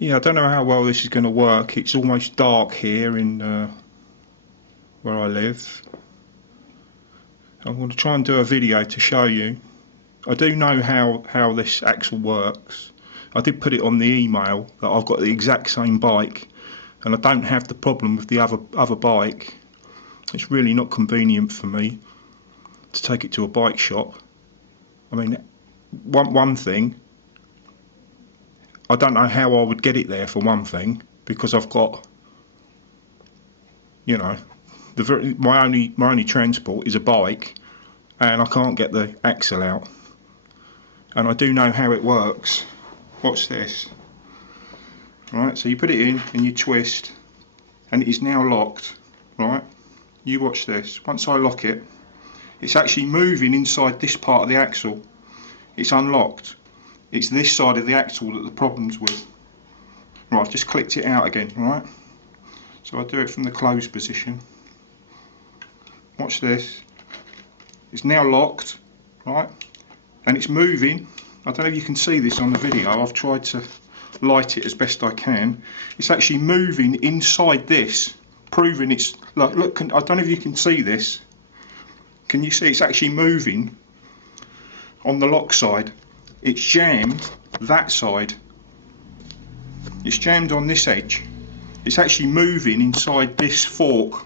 Yeah, I don't know how well this is going to work. It's almost dark here in where I live. I'm going to try and do a video to show you. I do know how this axle works. I did put it on the email that I've got the exact same bike and I don't have the problem with the other bike. It's really not convenient for me to take it to a bike shop. I mean, one thing, I don't know how I would get it there for one thing, because I've got, you know, my only transport is a bike, and I can't get the axle out. And I do know how it works. Watch this. Right, so you put it in and you twist, and it is now locked. Right, you watch this. Once I lock it, it's actually moving inside this part of the axle. It's unlocked. It's this side of the axle that the problem's with. Right, I've just clicked it out again, right? So I do it from the closed position. Watch this. It's now locked, right? And it's moving. I don't know if you can see this on the video. I've tried to light it as best I can. It's actually moving inside this, proving it's, look, I don't know if you can see this. Can you see it's actually moving on the lock side? It's jammed that side. It's jammed on this edge. It's actually moving inside this fork.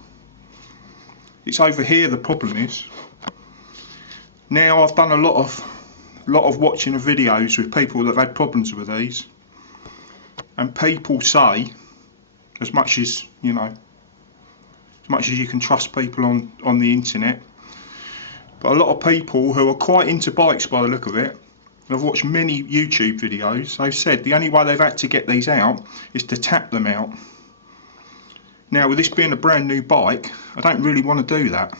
It's over here the problem is. Now I've done a lot of watching of videos with people that have had problems with these, and people say, as much as you know, as much as you can trust people on the internet, but a lot of people who are quite into bikes by the look of it, and I've watched many YouTube videos, they've said the only way they've had to get these out is to tap them out. Now with this being a brand new bike, I don't really want to do that.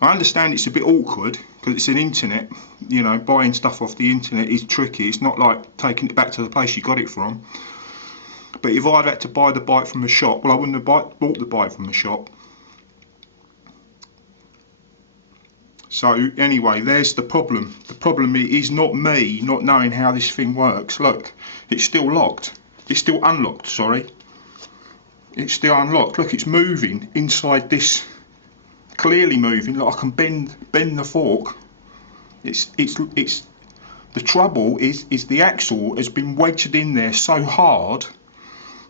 I understand it's a bit awkward because it's an internet, you know, buying stuff off the internet is tricky. It's not like taking it back to the place you got it from. But if I'd had to buy the bike from the shop, well, I wouldn't have bought the bike from the shop. So anyway, there's the problem. The problem is not me not knowing how this thing works. Look, it's still locked. It's still unlocked, sorry. It's still unlocked. Look, it's moving inside this. Clearly moving. Like I can bend the fork. It's the trouble is the axle has been wedged in there so hard.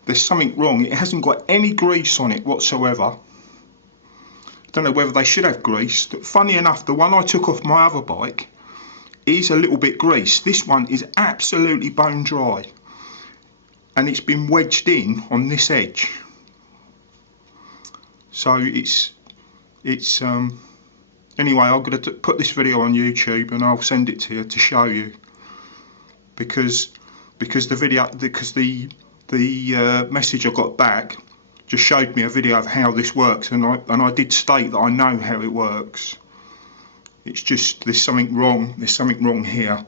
There's something wrong. It hasn't got any grease on it whatsoever. I don't know whether they should have grease. Funny enough, the one I took off my other bike is a little bit greased. This one is absolutely bone dry, and it's been wedged in on this edge. So anyway, I'm going to put this video on YouTube and I'll send it to you to show you, because the message I got back just showed me a video of how this works, and I did state that I know how it works. It's just there's something wrong here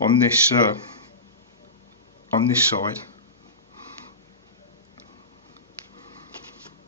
on this side.